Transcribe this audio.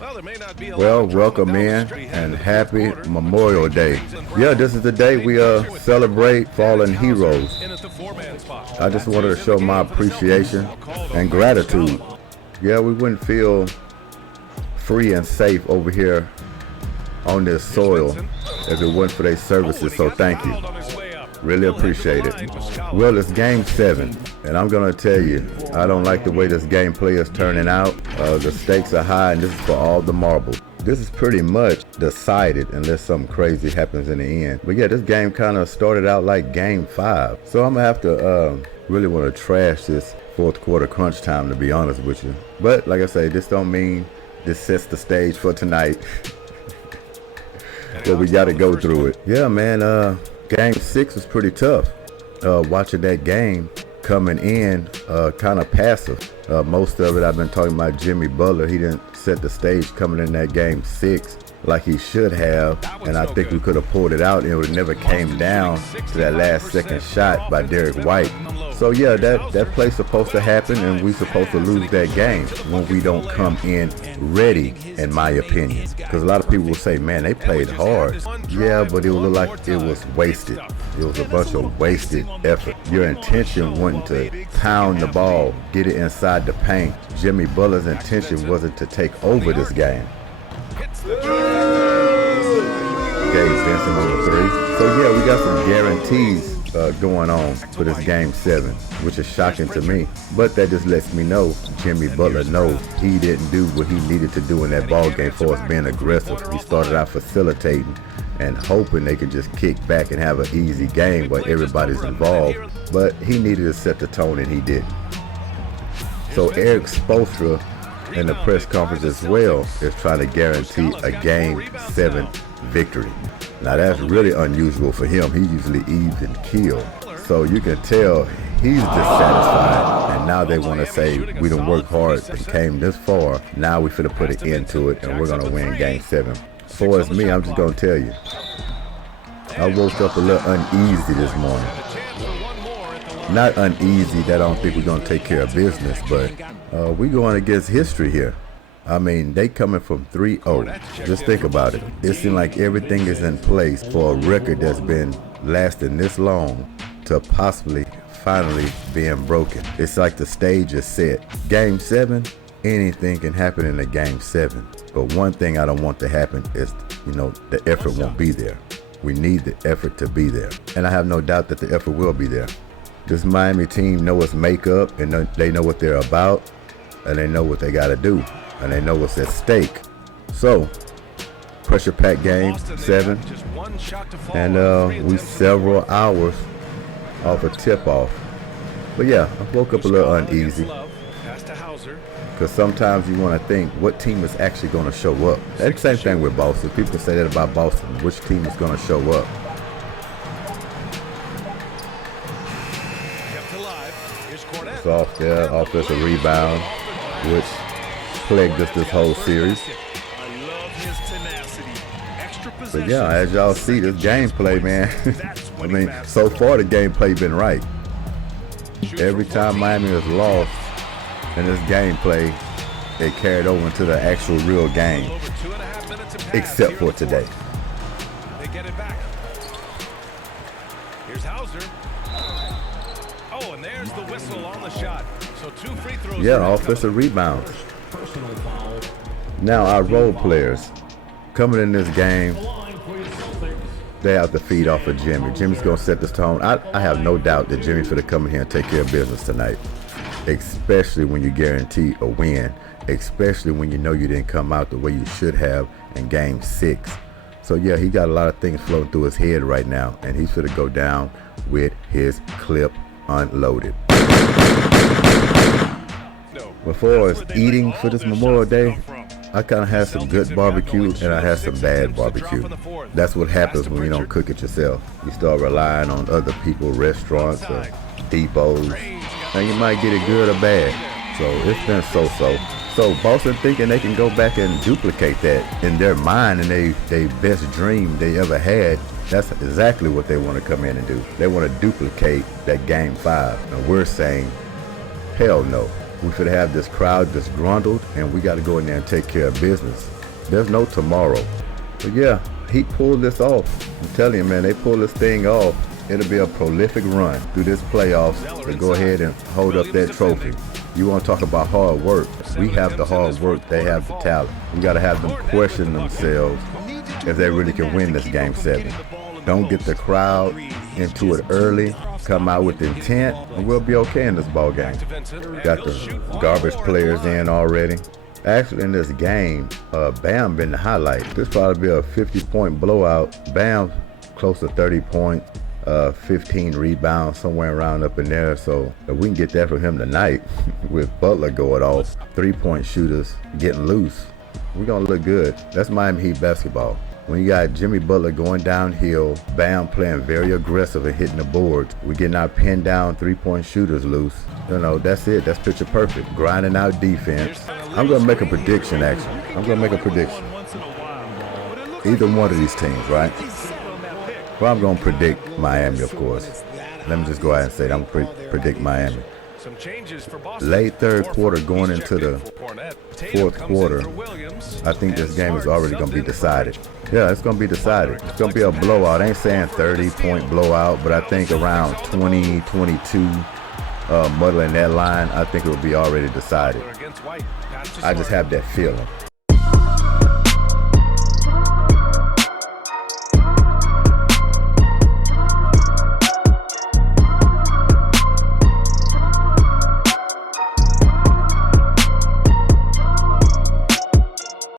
Well, welcome in and happy Memorial Day. Yeah, this is the day we celebrate fallen heroes. I just wanted to show my appreciation and gratitude. Yeah, we wouldn't feel free and safe over here on this soil if it wasn't for their services, so thank you. Really appreciate it. Well, it's game 7, and I'm gonna tell you, I don't like the way this gameplay is turning out. The stakes are high, and this is for all the marbles. This is pretty much decided unless something crazy happens in the end. But yeah, this game kind of started out like game 5, so I'm gonna have to really want to trash this fourth quarter crunch time, to be honest with you. But like I say, this don't mean this sets the stage for tonight. But we gotta go through it. Yeah, man. Game 6 was pretty tough. Watching that game coming in, kind of passive. Most of it I've been talking about Jimmy Butler. He didn't set the stage coming in that game 6 like he should have, and I think we could have pulled it out and it would have never came down to that last second shot by Derek White. So yeah, that play's supposed to happen, and we supposed to lose that game when we don't come in ready, in my opinion. Because a lot of people will say, man, they played hard. Yeah, but it looked like it was wasted. It was a bunch of wasted effort. Your intention wasn't to pound the ball, get it inside the paint. Jimmy Butler's intention wasn't to take over this game. Gabe Vincent on the 3. So yeah, we got some guarantees going on for this game 7, which is shocking to me. But that just lets me know Jimmy Butler knows he didn't do what he needed to do in that ball game for us being aggressive. He started out facilitating and hoping they could just kick back and have an easy game where everybody's involved. But he needed to set the tone, and he didn't. So Eric Spoelstra in the press conference as well is trying to guarantee a game 7 victory. Now that's really unusual for him. He usually even kill. So you can tell he's dissatisfied, and now they want to say we done worked hard and came this far. Now we finna put an end to it, and we're gonna win game 7. As far as me, I'm just gonna tell you, I woke up a little uneasy this morning. Not uneasy that I don't think we're gonna take care of business, but we going against history here. I mean, they coming from 3-0. Just think about it. It seems like everything is in place for a record that's been lasting this long to possibly finally being broken. It's like the stage is set. Game 7, anything can happen in a game 7. But one thing I don't want to happen is, the effort won't be there. We need the effort to be there. And I have no doubt that the effort will be there. This Miami team know its makeup, and they know what they're about, and they know what they got to do, and they know what's at stake. So, pressure pack game 7, and we several hours off a tip off. But yeah, I woke up a little uneasy, because sometimes you want to think what team is actually going to show up. That's the same thing with Boston. People say that about Boston. Which team is going to show up? It's off there, offensive rebound, which plagued us this whole series. But yeah, as y'all see, this gameplay, man, I mean, so far the gameplay been right. Every time Miami has lost in this gameplay, they carried over into the actual real game, except for today. Yeah, offensive rebounds. Now our role players coming in this game, they have to feed off of Jimmy. Jimmy's gonna set this tone. I have no doubt that Jimmy's gonna come in here and take care of business tonight, especially when you guarantee a win, especially when you know you didn't come out the way you should have in game 6. So yeah, he got a lot of things floating through his head right now, and he's gonna go down with his clip unloaded. Before as eating for this Memorial Day, I kind of had some good barbecue and I had some bad barbecue. That's what happens when you don't cook it yourself. You start relying on other people, restaurants or depots, and you might get it good or bad. So it's been so-so. So Boston thinking they can go back and duplicate that in their mind, and they best dream they ever had. That's exactly what they want to come in and do. They want to duplicate that game 5. And we're saying, hell no. We should have this crowd disgruntled, and we got to go in there and take care of business. There's no tomorrow. But yeah, Heat pulled this off. I'm telling you, man, they pull this thing off. It'll be a prolific run through this playoffs to go ahead and hold up that trophy. You want to talk about hard work? We have the hard work. They have the talent. We got to have them question themselves if they really can win this Game 7. Don't get the crowd into it early. Come out with intent, and we'll be okay in this ball game. Got the garbage players in already. Actually, in this game, Bam been the highlight. This probably be a 50-point blowout. Bam close to 30 points. 15 rebounds, somewhere around up in there. So if we can get that from him tonight, with Butler going off, 3-point shooters getting loose, we're gonna look good. That's Miami Heat basketball. When you got Jimmy Butler going downhill, Bam playing very aggressive and hitting the boards, we're getting our pinned down 3-point shooters loose. You know, that's it. That's picture perfect. Grinding out defense. I'm gonna make a prediction. Actually, I'm gonna make a prediction. Either one of these teams, right? Well, I'm going to predict Miami, of course. Let me just go ahead and say it. I'm going to predict Miami. Late third quarter going into the fourth quarter, I think this game is already going to be decided. Yeah, it's going to be decided. It's going to be a blowout. I ain't saying 30-point blowout, but I think around 20, 22, muddling that line, I think it will be already decided. I just have that feeling.